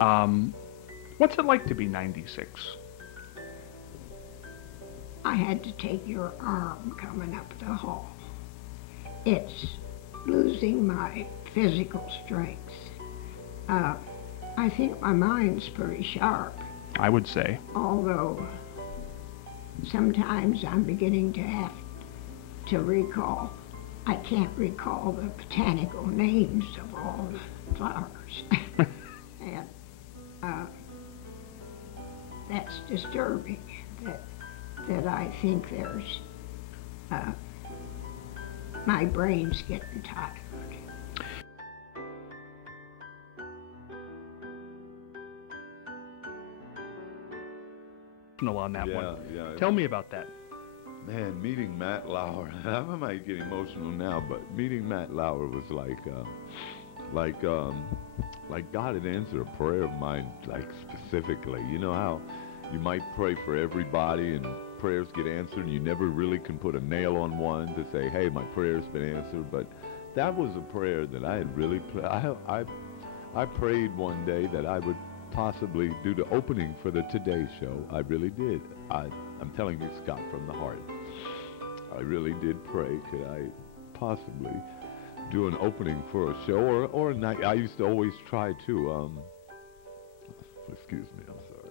What's it like to be 96? I had to take your arm coming up the hall. It's losing my physical strength. I think my mind's pretty sharp. I would say. Although sometimes I'm beginning to have to recall. I can't recall the botanical names of all the flowers. And that's disturbing, that I think there's, my brain's getting tired. On that one. Yeah. Tell me about that. Man, meeting Matt Lauer, I might get emotional now, but meeting Matt Lauer was like God had answered a prayer of mine, like specifically. You know how you might pray for everybody and prayers get answered and you never really can put a nail on one to say, hey, my prayer's been answered, but that was a prayer that I had really, I prayed one day that I would possibly do the opening for the Today Show. I really did. I'm telling you, Scott, from the heart. I really did pray, could I possibly do an opening for a show or a night. I used to always try to, excuse me, I'm sorry,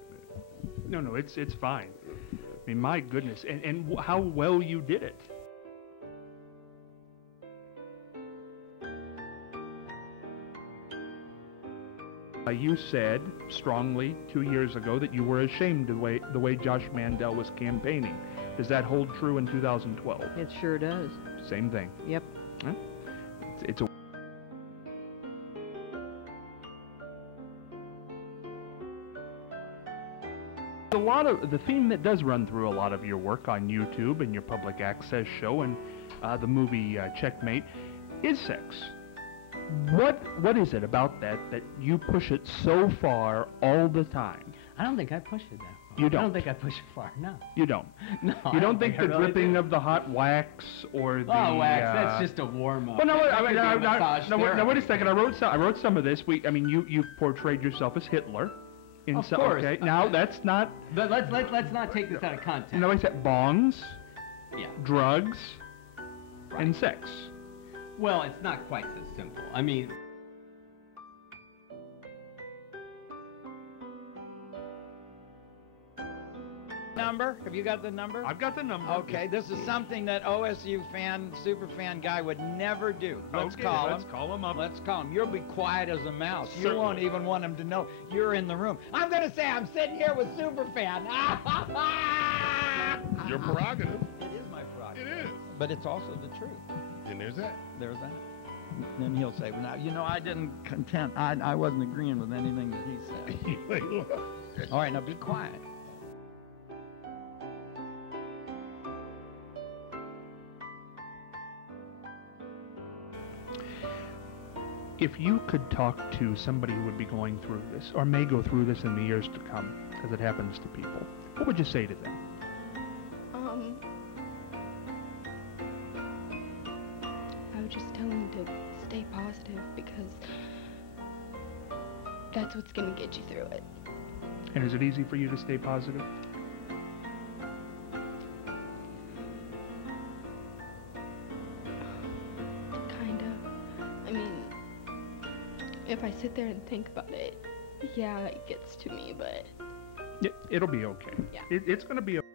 man. No, it's fine. I mean, my goodness, and how well you did it. You said strongly 2 years ago that you were ashamed of the way Josh Mandel was campaigning. Does that hold true in 2012? It sure does. Same thing. Yep. Huh? It's a lot of the theme that does run through a lot of your work on YouTube and your public access show and the movie Checkmate is sex. What is it about that you push it so far all the time? I don't think I push it that far. You don't? I don't think I push it far, no. You don't? No. You don't think the dripping of the hot wax or the... Oh, wax, that's just a warm-up. Well, no, wait a second. I wrote some of this. You portrayed yourself as Hitler. Of course. Okay, now that's not... But let's not take this out of context. No, I said bongs, yeah, drugs, right, and sex. Well, it's not quite so simple. I mean... Number? Have you got the number? I've got the number. Okay, this is something that OSU fan, super fan guy would never do. Let's call him. Let's call him up. Let's call him. You'll be quiet as a mouse. Certainly. You won't even want him to know you're in the room. I'm going to say I'm sitting here with super fan. Your prerogative. It is my prerogative. It is. But it's also the truth. And there's that. There's that. Then he'll say, well, now, you know, I didn't content. I wasn't agreeing with anything that he said. All right, now be quiet. If you could talk to somebody who would be going through this, or may go through this in the years to come, because it happens to people, what would you say to them? I would just tell them to stay positive, because that's what's going to get you through it. And is it easy for you to stay positive? Kind of. I mean, if I sit there and think about it, yeah, it gets to me, but... It'll be okay. Yeah. It's going to be okay.